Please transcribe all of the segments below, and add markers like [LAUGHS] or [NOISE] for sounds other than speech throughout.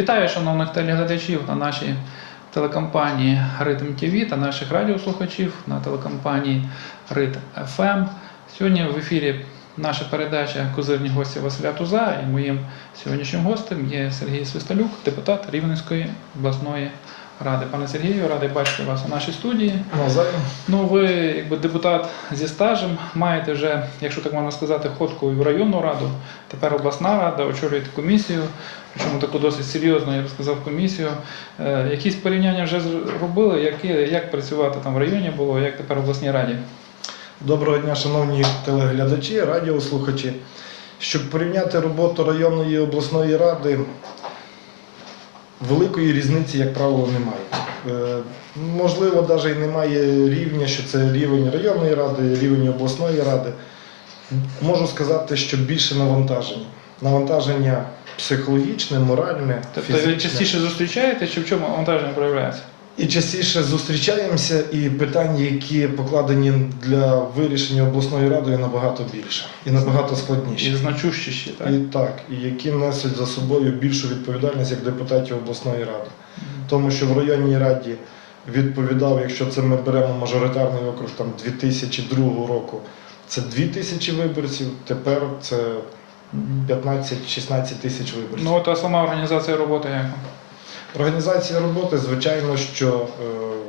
Вітаю шановних телеглядачів на нашій телекомпанії Ритм ТВ та наших радіослухачів на телекомпанії Ритм ФМ. Сьогодні в ефірі наша передача Козирні гості Василя Туза і моїм сьогоднішнім гостем є Сергій Свисталюк, депутат Рівненської обласної ради. Пане Сергію, радий бачити вас у нашій студії. Навзаєм. Ну, ви якби депутат зі стажем, маєте вже, якщо так можна сказати, ходку в районну раду. Тепер обласна рада, очолюєте комісію, причому таку досить серйозну, я б сказав, комісію. Е, якісь порівняння вже зробили, які, як працювати там в районі було, як тепер в обласній раді? Доброго дня, шановні телеглядачі, радіослухачі. Щоб порівняти роботу районної і обласної ради, великої різниці, як правило, немає. Е, Можливо, навіть і немає рівня, що це рівень районної ради, рівень обласної ради. Можу сказати, що більше навантаження. Навантаження психологічне, моральне, Тобто ви частіше зустрічаєте, чи в чому вантаження проявляється? І частіше зустрічаємося, і питання, які покладені для вирішення обласною радою, набагато більше і набагато І значущіші, так? І так, і які несуть за собою більшу відповідальність як депутатів обласної ради. Тому що в районній раді відповідав, якщо це ми беремо мажоритарний округ там 2002 року, це 2 тисячі виборців, тепер це. 15-16 тисяч виборців. Ну, от а сама організація роботи як? Організація роботи, звичайно, що е,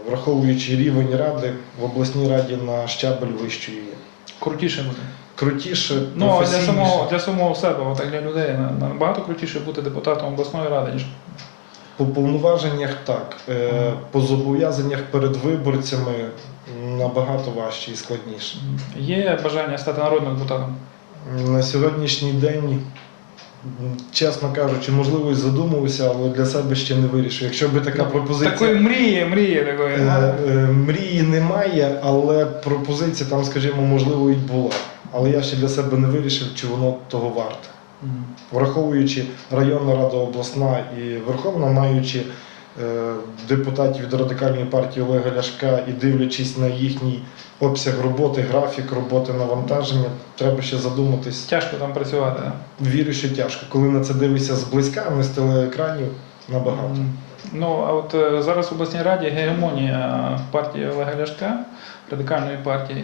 враховуючи рівень ради в обласній раді на щабель вищої є. Крутіше буде. Крутіше, Ну, а для самого, для самого себе, отак для людей, набагато крутіше бути депутатом обласної ради, ніж По повноваженнях так. Е, По зобов'язаннях перед виборцями набагато важче і складніше. є бажання стати народним депутатом. На сьогоднішній день, чесно кажучи, можливо, і задумувався, але для себе ще не вирішив. Якщо би така пропозиція. Такої мрії, мрії такої. Е, е, Мрії немає, але пропозиція там, скажімо, можливо, і була. Але я ще для себе не вирішив, чи воно того варте. Враховуючи районна рада обласна і Верховна, маючи депутатів від радикальної партії Олега Ляшка і дивлячись на їхній обсяг роботи, графік роботи, навантаження, треба ще задуматись. Тяжко там працювати. Вірю, що тяжко. Коли на це дивишся зблизька, не з телеекранів, набагато. Ну, а от е, зараз в обласній раді гегемонія партії Олега Ляшка, радикальної партії.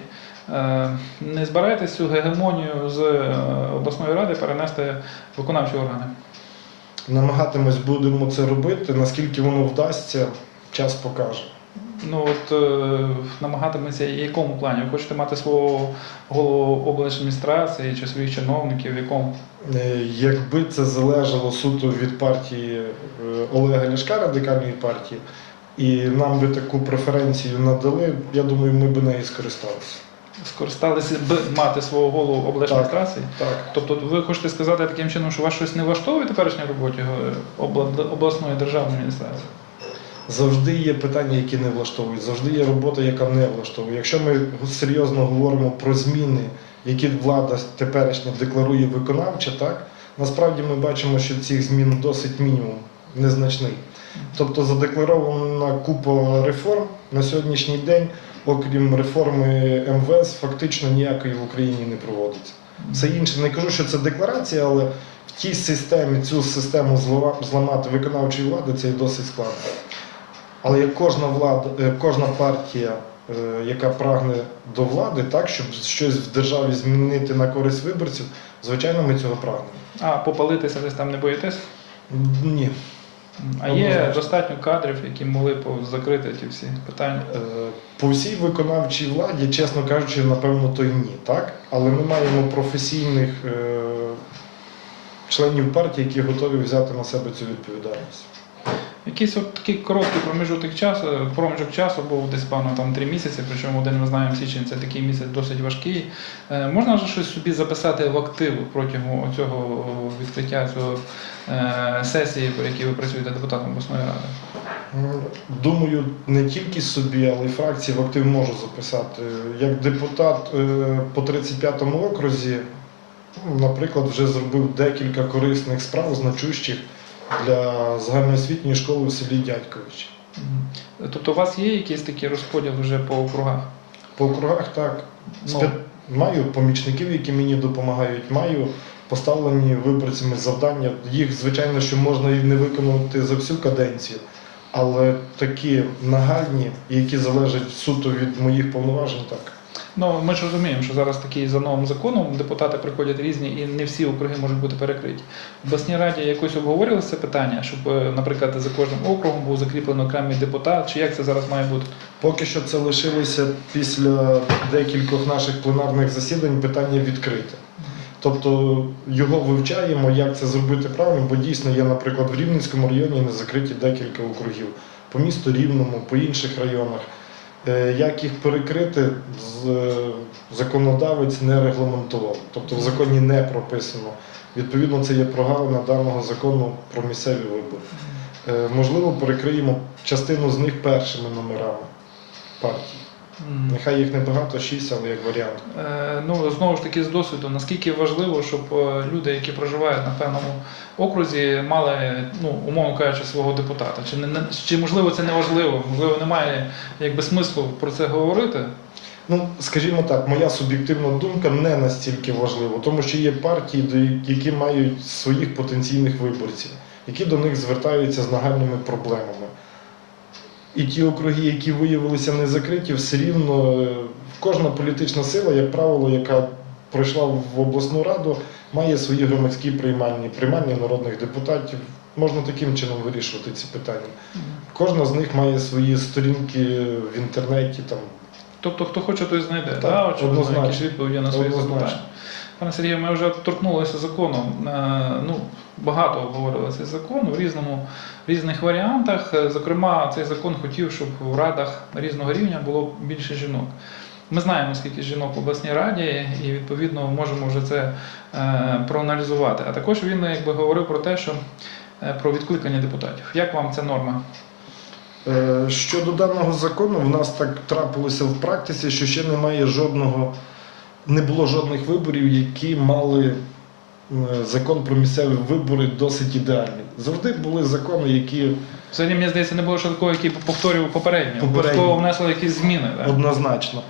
Е, Не збираєтесь цю гегемонію з е, обласної ради перенести виконавчі органи? Намагатимось будемо це робити. Наскільки воно вдасться, час покаже. Ну от е, намагатиметься в якому плані? Ви хочете мати свого голову облдержадміністрації чи своїх чиновників, в якому? Е, Якби це залежало суто від партії е, Олега Ляшка, радикальної партії, і нам би таку преференцію надали, я думаю, ми б нею скористалися. Скористалися б мати свого голову облдержадміністрації? Так. Тобто ви хочете сказати таким чином, що вас щось не влаштовує в теперішній роботі е, обла- обласної державної адміністрації? Завжди є питання, які не влаштовують, завжди є робота, яка не влаштовує. Якщо ми серйозно говоримо про зміни, які влада теперішня декларує виконавча, так насправді ми бачимо, що цих змін досить мінімум, незначний. Тобто задекларована купа реформ на сьогоднішній день, окрім реформи МВС, фактично ніякої в Україні не проводиться. Все інше не кажу, що це декларація, але в тій системі цю систему зламати виконавчої влади це досить складно. Але як кожна влада, е, кожна партія, е, яка прагне до влади, так щоб щось в державі змінити на користь виборців, звичайно, ми цього прагнемо. А попалитися десь там не боїтесь? Ні. А є достатньо кадрів, які могли б закрити ті всі питання. Е, По всій виконавчій владі, чесно кажучи, напевно, то й ні, так? Але ми маємо професійних е, членів партії, які готові взяти на себе цю відповідальність. Якийсь от такий короткий проміжок часу, проміжок часу був десь певно там три місяці, причому один ми знаємо січень, це такий місяць досить важкий. Е, можна вже щось собі записати в актив протягом цього відкриття цього е, сесії, по якій ви працюєте депутатом обласної ради? Думаю, не тільки собі, але й фракції в актив можу записати. Як депутат е, по 35-му окрузі, ну, наприклад, вже зробив декілька корисних справ, значущих для загальноосвітньої школи в селі Дядькович. Тобто у вас є якийсь такий розподіл вже по округах? По округах так. Ну. Маю помічників, які мені допомагають, маю поставлені виборцями завдання. Їх, звичайно, що можна і не виконувати за всю каденцію, але такі нагальні, які залежать суто від моїх повноважень, так. Ну, ми ж розуміємо, що зараз такі за новим законом депутати приходять різні і не всі округи можуть бути перекриті. В обласній раді якось обговорювали це питання, щоб, е, наприклад, за кожним округом був закріплений окремий депутат, чи як це зараз має бути? Поки що це лишилося після декількох наших пленарних засідань питання відкрите. Тобто його вивчаємо, як це зробити правильно, бо дійсно є, наприклад, в Рівненському районі не закриті декілька округів, по місту Рівному, по інших районах. Е, Як їх перекрити, е, законодавець не регламентував, тобто в законі не прописано. Відповідно, це є прогалина даного закону про місцеві вибори. Е, Можливо, перекриємо частину з них першими номерами партій. Нехай їх небагато, шість, але як варіант. Е, Ну, знову ж таки, з досвіду, наскільки важливо, щоб е, люди, які проживають на певному окрузі, мали, ну, умовно кажучи, свого депутата. Чи, не, не- чи можливо це не важливо? Можливо, немає якби смислу про це говорити. Ну, скажімо так, моя суб'єктивна думка не настільки важлива, тому що є партії, які мають своїх потенційних виборців, які до них звертаються з нагальними проблемами. І ті округи, які виявилися не закриті, все рівно е, кожна політична сила, як правило, яка пройшла в обласну раду, має свої громадські приймальні, приймальні народних депутатів. Можна таким чином вирішувати ці питання. Кожна з них має свої сторінки в інтернеті, там Тобто, хто хоче, той знайде. Так, да? Однозначно. якісь відповіді на свої запитання. Пане Сергію, ми вже торкнулися закону. Е, Ну, багато обговорили цей закон в різному в різних варіантах. Е, Зокрема, цей закон хотів, щоб в радах різного рівня було більше жінок. Ми знаємо, скільки жінок в обласній раді, і відповідно можемо вже це е, проаналізувати. А також він якби говорив про те, що про відкликання депутатів. Як вам ця норма? Щодо даного закону, в нас так трапилося в практиці, що ще немає жодного, не було жодних виборів, які мали е, закон про місцеві вибори досить ідеальний. Завжди були закони, які Взагалі, мені здається, не було ще такого, який повторював попередньо. Попередньо. Обов'язково внесли якісь зміни. Так? однозначно.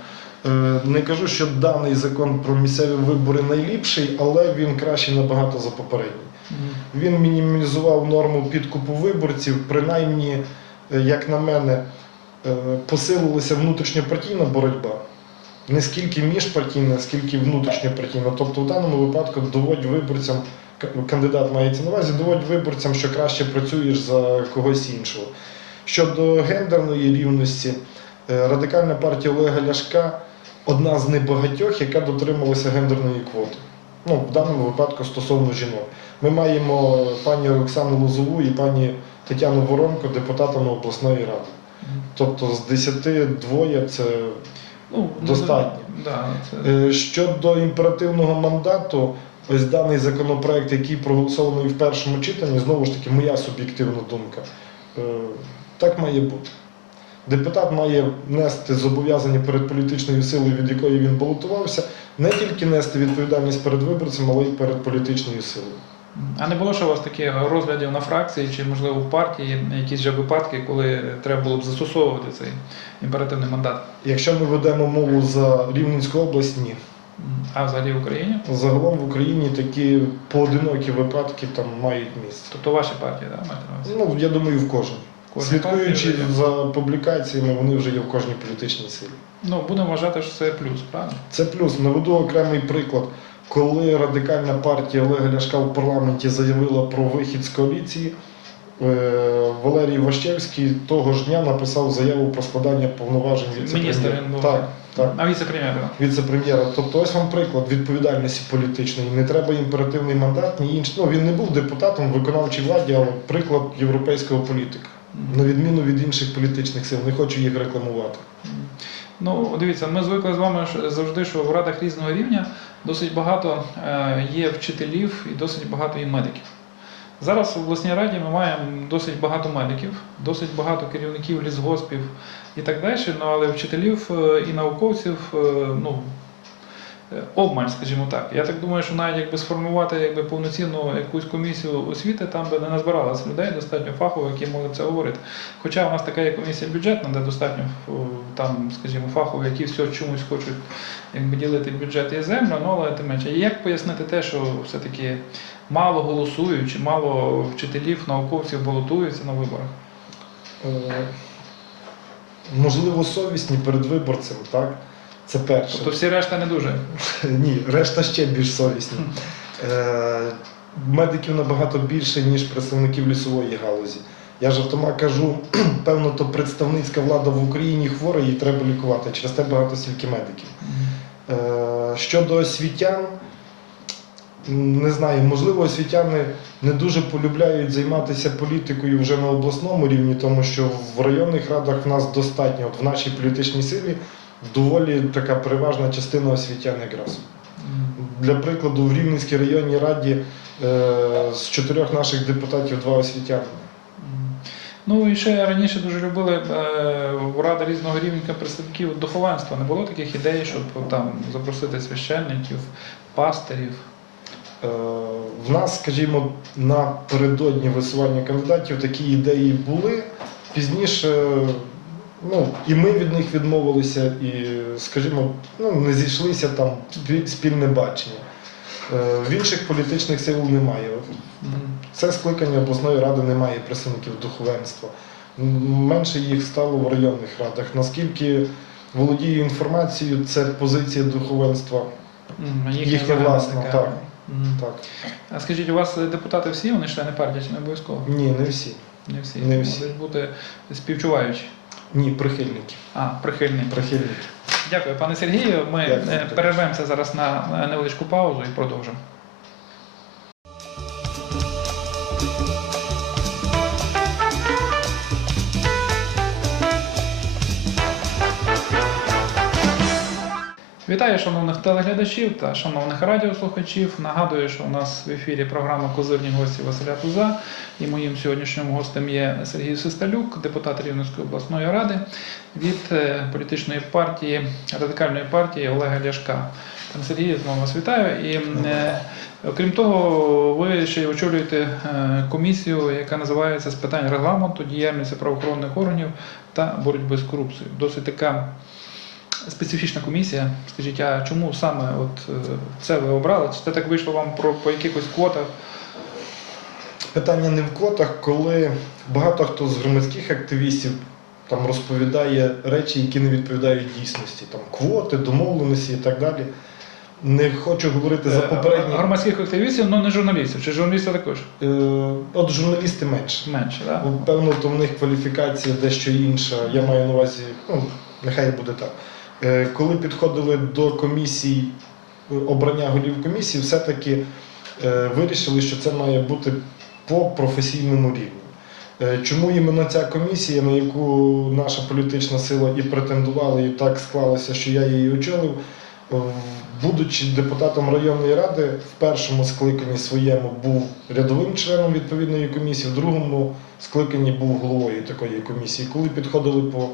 Е, Не кажу, що даний закон про місцеві вибори найліпший, але він кращий набагато за попередній. Він мінімізував норму підкупу виборців, принаймні, е, як на мене, посилилася внутрішньопартійна боротьба. Не скільки міжпартійна, скільки внутрішньопартійна. Тобто в даному випадку доводь виборцям, кандидат мається на увазі, доводь виборцям, що краще працюєш за когось іншого. Щодо гендерної рівності, е, радикальна партія Олега Ляшка одна з небагатьох, яка дотрималася гендерної квоти. Ну, в даному випадку стосовно жінок. Ми маємо пані Оксану Лозову і пані Тетяну Воронко депутатами обласної ради. Тобто з 10 двоє це. Ну, Достатньо. Да, це... Е, Щодо імперативного мандату, ось даний законопроект, який проголосований в першому читанні, знову ж таки, моя суб'єктивна думка. Е, Так має бути. Депутат має нести зобов'язання перед політичною силою, від якої він балотувався, не тільки нести відповідальність перед виборцем, але й перед політичною силою. А не було що у вас таких розглядів на фракції чи, можливо, в партії якісь же випадки, коли треба було б застосовувати цей імперативний мандат? Якщо ми ведемо мову за Рівненську область, ні. А взагалі в Україні? Загалом в Україні такі поодинокі випадки там мають місце. Тобто ваші партії, так, на увазі? Ну, я думаю, в кожній. Кожна Слідкуючи партія за публікаціями, вони вже є в кожній політичній силі. Ну, будемо вважати, що це плюс, правильно? Це плюс. Наведу окремий приклад. Коли радикальна партія Олега Ляшка в парламенті заявила про вихід з коаліції, е, Валерій Ващевський того ж дня написав заяву про складання повноважень Міністр віце-прем'єра. він був. Так, так. А віце-прем'єр? Віце-прем'єра. Тобто ось вам приклад відповідальності політичної. Не треба імперативний мандат, ні інший. Ну він не був депутатом в виконавчій владі, але приклад європейського політика. На відміну від інших політичних сил, не хочу їх рекламувати. Ну, дивіться, ми звикли з вами завжди, що в радах різного рівня досить багато е, є вчителів і досить багато є медиків. Зараз в обласній раді ми маємо досить багато медиків, досить багато керівників лісгоспів і так далі. Ну, але вчителів е, і науковців, е, ну, обмаль, скажімо так. Я так думаю, що навіть якби сформувати якби повноцінну якусь комісію освіти, там би не назбиралось людей достатньо фахових, які могли б це говорити. Хоча у нас така є комісія бюджетна, де достатньо там, скажімо, фахові, які все чомусь хочуть якби ділити бюджет і землю, ну але тим менше. І як пояснити те, що все-таки мало голосують, чи мало вчителів, науковців балотуються на виборах? Е, Можливо, совісні перед виборцем, так? Це перше. Тобто всі решта не дуже. [LAUGHS] Ні, решта ще більш совісні. Е, медиків набагато більше, ніж представників лісової галузі. Я жартома кажу, [CLEARS THROAT] певно, то представницька влада в Україні хвора, її треба лікувати. Через те багато стільки медиків. Е, Щодо освітян, не знаю, можливо, освітяни не дуже полюбляють займатися політикою вже на обласному рівні, тому що в районних радах в нас достатньо, от в нашій політичній силі доволі така переважна частина освітян якраз. Для прикладу, в Рівненській районній раді е, з чотирьох наших депутатів два освітяни. Ну і ще раніше дуже любили е, ради різного рівня представників духовенства. Не було таких ідей, щоб там запросити священників, пастирів. Е, В нас, скажімо, напередодні висування кандидатів такі ідеї були. Пізніше ну, і ми від них відмовилися, і, скажімо, ну, не зійшлися там спільне бачення. Е, В інших політичних сил немає. Це скликання обласної ради немає представників духовенства. Менше їх стало в районних радах. Наскільки володію інформацією, це позиція духовенства. Їхня власна, так. Так. А скажіть, у вас депутати всі, вони члени партії чи не обов'язково? Ні, не всі. Не всі. Не всі. Можуть бути співчуваючі. Ні, прихильники. А, прихильники. Прихильники. Дякую, пане Сергію. Ми Дякую. е, перервемося зараз на на невеличку паузу і продовжимо. Вітаю шановних телеглядачів та шановних радіослухачів. Нагадую, що у нас в ефірі програма Козирні гості Василя Туза. І моїм сьогоднішнім гостем є Сергій Систалюк, депутат Рівненської обласної ради від е, політичної партії, радикальної партії Олега Ляшка. Пане Сергію, знову вас вітаю. І е, окрім того, ви ще й очолюєте е, комісію, яка називається з питань регламенту, діяльності правоохоронних органів та боротьби з корупцією. Досить така специфічна комісія. Скажіть, а чому саме от е, це ви обрали? Чи це так вийшло вам про по якихось квотах? Питання не в квотах, коли багато хто з громадських активістів там розповідає речі, які не відповідають дійсності. Там квоти, домовленості і так далі. Не хочу говорити за Е, попередні. громадських активістів, але не журналістів. Чи журналісти також? Е, От журналісти менше. Менше, так? Бо, Певно, то в них кваліфікація дещо інша. Я маю на увазі, ну, нехай буде так. Е, Коли підходили до комісій, е, обрання голів комісії, все-таки е, вирішили, що це має бути по професійному рівні. Е, Чому іменно ця комісія, на яку наша політична сила і претендувала, і так склалося, що я її очолив, будучи депутатом районної ради, в першому скликанні своєму був рядовим членом відповідної комісії, в другому скликанні був головою такої комісії. Коли підходили по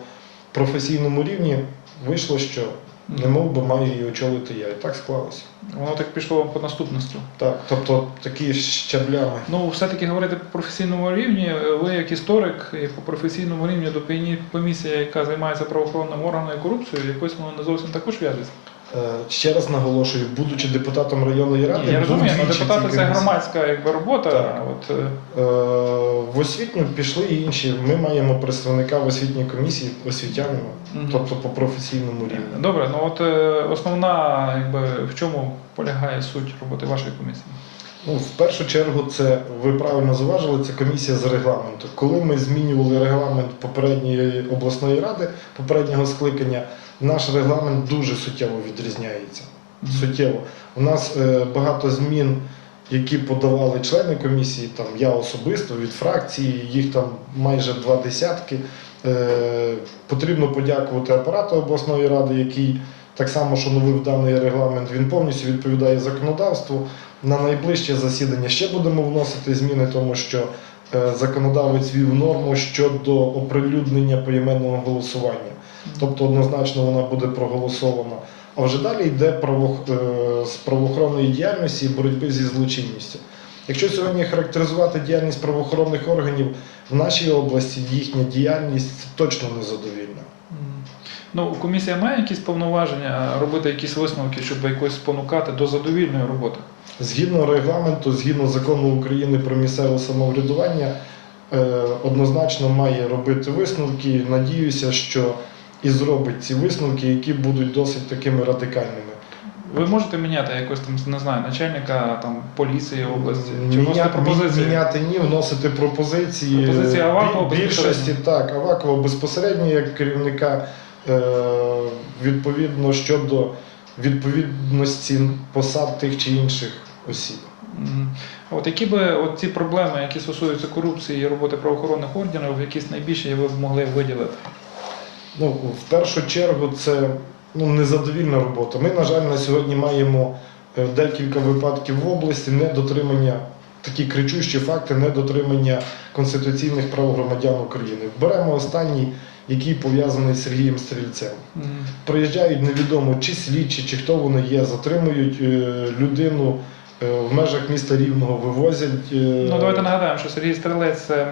професійному рівні, вийшло, що не мов би маю її очолити я. І так склалося. Воно так пішло по наступництву. Так, тобто такі щаблями. Ну, все-таки говорити по професійному рівні, ви як історик і по професійному рівні до комісія, яка займається правоохоронним органом і корупцією, якось воно не зовсім також в'яжеться. Е, Ще раз наголошую, будучи депутатом районної ради, я розумію, але депутати це громадська якби, робота. Так. От, е, Е, В освітню пішли і інші. Ми маємо представника в освітній комісії освітянина, угу. тобто по професійному рівні. Добре, ну от основна, якби, в чому полягає суть роботи вашої комісії? Ну, в першу чергу, це ви правильно зауважили, це комісія з регламенту. Коли ми змінювали регламент попередньої обласної ради, попереднього скликання, наш регламент дуже суттєво відрізняється. Суттєво. У нас е, багато змін, які подавали члени комісії, там я особисто від фракції, їх там майже два десятки. Е, потрібно подякувати апарату обласної ради, який так само шановив даний регламент. Він повністю відповідає законодавству. На найближче засідання ще будемо вносити зміни, тому що е, законодавець ввів норму щодо оприлюднення поіменного голосування. Тобто однозначно вона буде проголосована. А вже далі йде право, е, з правоохоронної діяльності і боротьби зі злочинністю. Якщо сьогодні характеризувати діяльність правоохоронних органів в нашій області, їхня діяльність точно незадовільна. Мгм. Ну, комісія має якісь повноваження робити якісь висновки, щоб якось спонукати до задовільної роботи? Згідно регламенту, згідно закону України про місцеве самоврядування, е, однозначно має робити висновки. Надіюся, що і зробить ці висновки, які будуть досить такими радикальними. Ви можете міняти якось там, не знаю, начальника там поліції області? Чи Міняти, пропозиції? міняти ні, вносити пропозиції. Пропозиції Авакова більшості так, Авакова безпосередньо як керівника е, відповідно щодо відповідності посад тих чи інших осіб. От які би от ці проблеми, які стосуються корупції і роботи правоохоронних органів, якісь найбільші ви б могли виділити? Ну, в першу чергу, це ну, незадовільна робота. Ми, на жаль, на сьогодні маємо е, декілька випадків в області недотримання, такі кричущі факти недотримання конституційних прав громадян України. Беремо останній, який пов'язаний з Сергієм Стрільцем. Мгм. Приїжджають невідомо чи слідчі, чи хто вони є, затримують е, людину е, в межах міста Рівного, вивозять. е, Ну давайте нагадаємо, що Сергій Стрелець це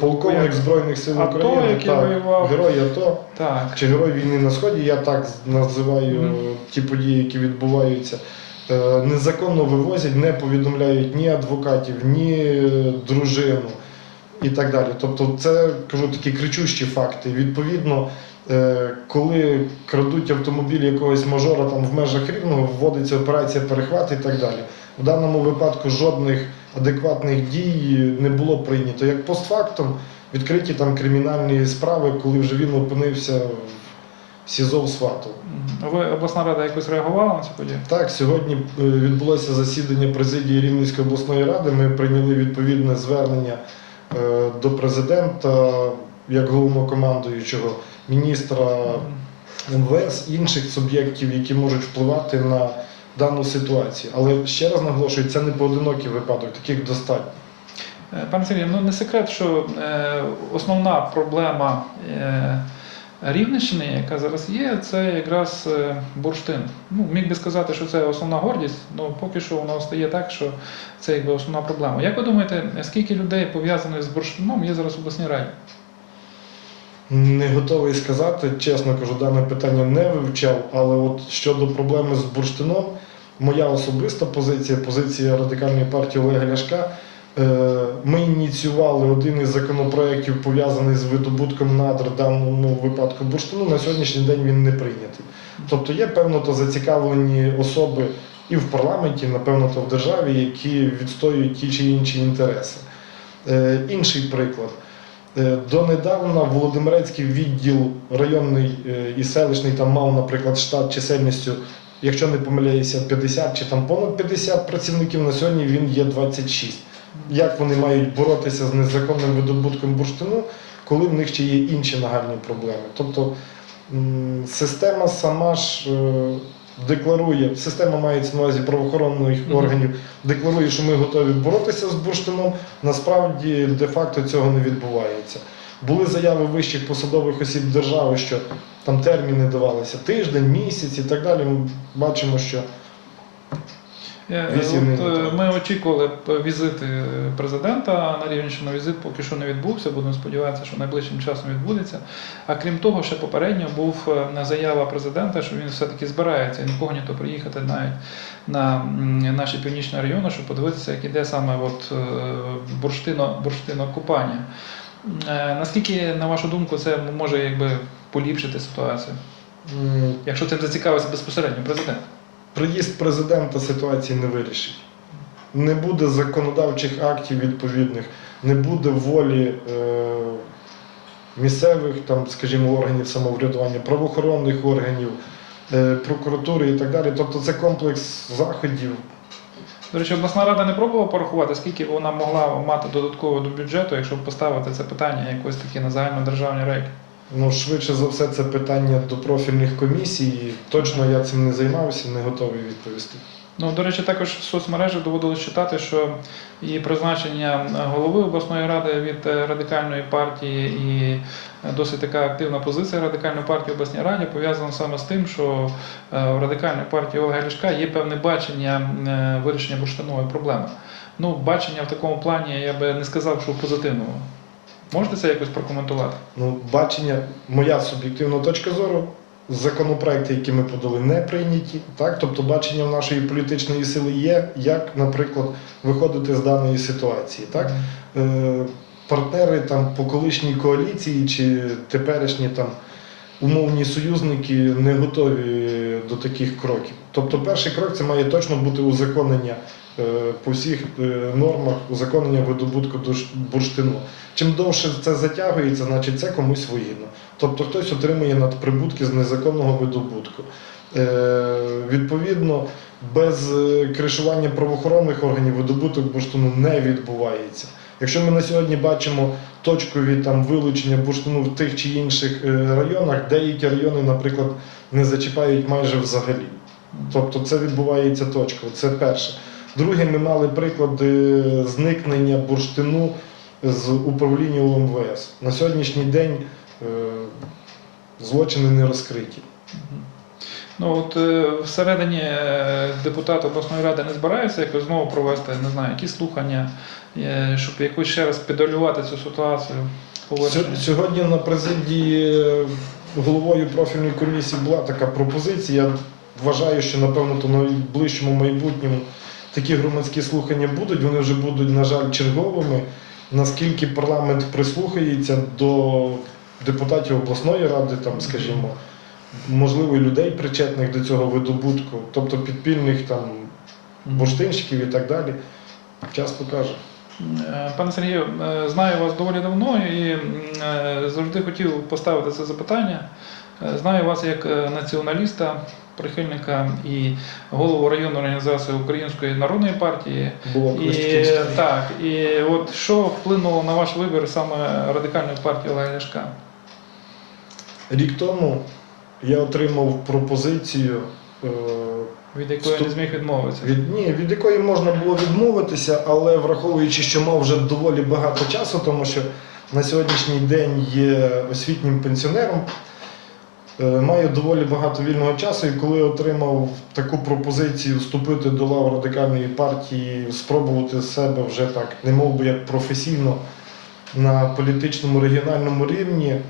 Полковник як- Збройних сил АТО, України, який так, воював. герой АТО. Так. Чи герой війни на сході, я так називаю Мгм. ті події, які відбуваються. Незаконно вивозять, не повідомляють ні адвокатів, ні дружину і так далі. Тобто, це кажу такі кричущі факти. Відповідно, е, коли крадуть автомобіль якогось мажора там в межах рівного, вводиться операція перехват і так далі. В даному випадку жодних адекватних дій не було прийнято. Як постфактум відкриті там кримінальні справи, коли вже він опинився в СІЗО в Сватово. Ви обласна рада якось реагувала на цю подію? Так, сьогодні е, відбулося засідання президії Рівненської обласної ради. Ми прийняли відповідне звернення до президента як головнокомандуючого, міністра МВС, інших суб'єктів, які можуть впливати на дану ситуацію. Але ще раз наголошую, це не поодинокий випадок, таких достатньо. Е, Пане Сергію, ну не секрет, що е, основна проблема е, Рівненщини, яка зараз є, це якраз е, бурштин. Ну, міг би сказати, що це основна гордість, але поки що воно стає так, що це якби основна проблема. Як ви думаєте, скільки людей пов'язаних з бурштином є зараз в обласній раді? Не готовий сказати, чесно кажу, дане питання не вивчав, але от щодо проблеми з бурштином, моя особиста позиція, позиція радикальної партії Олега Ляшка. Е, Ми ініціювали один із законопроєктів, пов'язаний з видобутком надр в даному випадку бурштину. На сьогоднішній день він не прийнятий. Тобто є певно то зацікавлені особи і в парламенті, напевно, то в державі, які відстоюють ті чи інші інтереси. Е, Інший приклад. Е, Донедавна Володимирецький відділ районний і селищний там мав, наприклад, штат чисельністю, якщо не помиляюся, 50 чи там понад 50 працівників. На сьогодні він є 26. Як вони мають боротися з незаконним видобутком бурштину, коли в них ще є інші нагальні проблеми? Тобто система сама ж е, декларує, система мається на увазі правоохоронних органів, декларує, що ми готові боротися з бурштином. Насправді де-факто цього не відбувається. Були заяви вищих посадових осіб держави, що там терміни давалися тиждень, місяць і так далі. Ми бачимо, що От, е, ми очікували б візит е, президента на Рівненщину. Візит поки що не відбувся. Будемо сподіватися, що найближчим часом відбудеться. А крім того, ще попередньо був е, заява президента, що він все-таки збирається інкогніто приїхати навіть на наші північні райони, щоб подивитися, як іде саме от, е, бурштино, бурштинокопання. Е, Наскільки, на вашу думку, це може якби поліпшити ситуацію, якщо цим зацікавиться безпосередньо президент? Приїзд президента ситуації не вирішить. Не буде законодавчих актів відповідних, не буде волі е, місцевих, там, скажімо, органів самоврядування, правоохоронних органів, е, прокуратури і так далі. Тобто це комплекс заходів. До речі, обласна рада не пробувала порахувати, скільки вона могла мати додатково до бюджету, якщо поставити це питання якось такі на загальнодержавні рейки. Ну, швидше за все, це питання до профільних комісій. і Точно я цим не займався, не готовий відповісти. Ну, до речі, також в соцмережах доводилось читати, що і призначення голови обласної ради від е, радикальної партії, і е, досить така активна позиція радикальної партії в обласній раді пов'язана саме з тим, що е, в радикальної партії Олега Ляшка є певне бачення е, вирішення бурштинової проблеми. Ну, бачення в такому плані я би не сказав, що в позитивному. Можете це якось прокоментувати? Ну, бачення, моя суб'єктивна точка зору, законопроекти, які ми подали, не прийняті. Так? Тобто бачення в нашої політичної сили є, як, наприклад, виходити з даної ситуації. Так? Е, партнери там, по колишній коаліції чи теперішні там, умовні союзники не готові до таких кроків. Тобто перший крок це має точно бути узаконення по всіх е, нормах узаконення видобутку бурштину. Чим довше це затягується, значить це комусь вигідно. Тобто хтось отримує надприбутки з незаконного видобутку. Е, відповідно, без е, кришування правоохоронних органів видобуток бурштину не відбувається. Якщо ми на сьогодні бачимо точкові там вилучення бурштину в тих чи інших е, районах, деякі райони, наприклад, не зачіпають майже взагалі. Тобто це відбувається точково. Це перше. Друге, ми мали приклади зникнення бурштину з управління УМВС. На сьогоднішній день е, злочини не розкриті. Ну от е, всередині е, депутати обласної ради не збираються якось знову провести, не знаю, якісь слухання, е, щоб якось ще раз підолювати цю ситуацію. Сьогодні на президії е, головою профільної комісії була така пропозиція. Я вважаю, що напевно то на найближчому майбутньому такі громадські слухання будуть. Вони вже будуть, на жаль, черговими. Наскільки парламент прислухається до депутатів обласної ради, там, скажімо, можливо, людей причетних до цього видобутку, тобто підпільних там бурштинщиків і так далі, час покаже. Е, Пане Сергію, е, знаю вас доволі давно і е, завжди хотів поставити це запитання. Знаю вас як націоналіста, прихильника і голову районної організації Української народної партії. Було І, так, і от що вплинуло на ваш вибір саме радикальної партії Олега Ляшка? Рік тому я отримав пропозицію, е, Від якої не зміг відмовитися? від, ні, від якої можна було відмовитися, але враховуючи, що мав вже доволі багато часу, тому що на сьогоднішній день є освітнім пенсіонером, маю доволі багато вільного часу, і коли отримав таку пропозицію вступити до лав радикальної партії, спробувати себе вже так, не мов би як професійно на політичному регіональному рівні, е,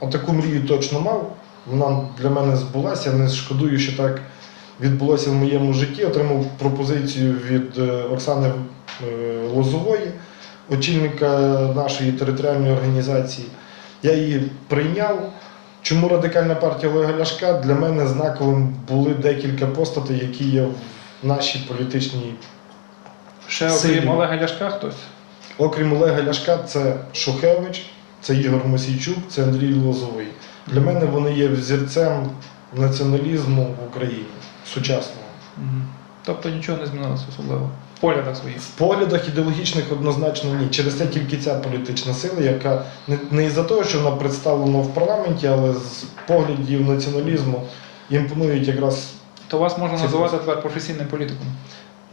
а таку мрію точно мав. Вона для мене збулася. Не шкодую, що так відбулося в моєму житті. Отримав пропозицію від е, Оксани е, Лозової, очільника нашої територіальної організації. Я її прийняв. Чому радикальна партія Олега Ляшка? Для мене знаковим були декілька постатей, які є в нашій політичній. Ще Сильні. окрім Олега Ляшка хтось? Окрім Олега Ляшка, це Шухевич, це Ігор Мосійчук, це Андрій Лозовий. Для мене вони є взірцем націоналізму в Україні сучасного. Тобто нічого не змінилося особливо. В поглядах своїх. В поглядах ідеологічних однозначно ні. Через це тільки ця політична сила, яка не, не із-за того, що вона представлена в парламенті, але з поглядів націоналізму імпонують якраз То вас можна Це називати тепер професійним політиком.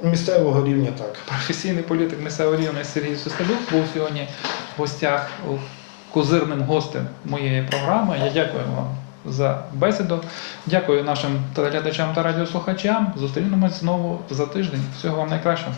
місцевого рівня так. Професійний політик місцевого рівня Сергій Сусталюк був сьогодні в гостях козирним гостем моєї програми. Я дякую вам за бесіду. Дякую нашим телеглядачам та радіослухачам. Зустрінемось знову за тиждень. Всього вам найкращого.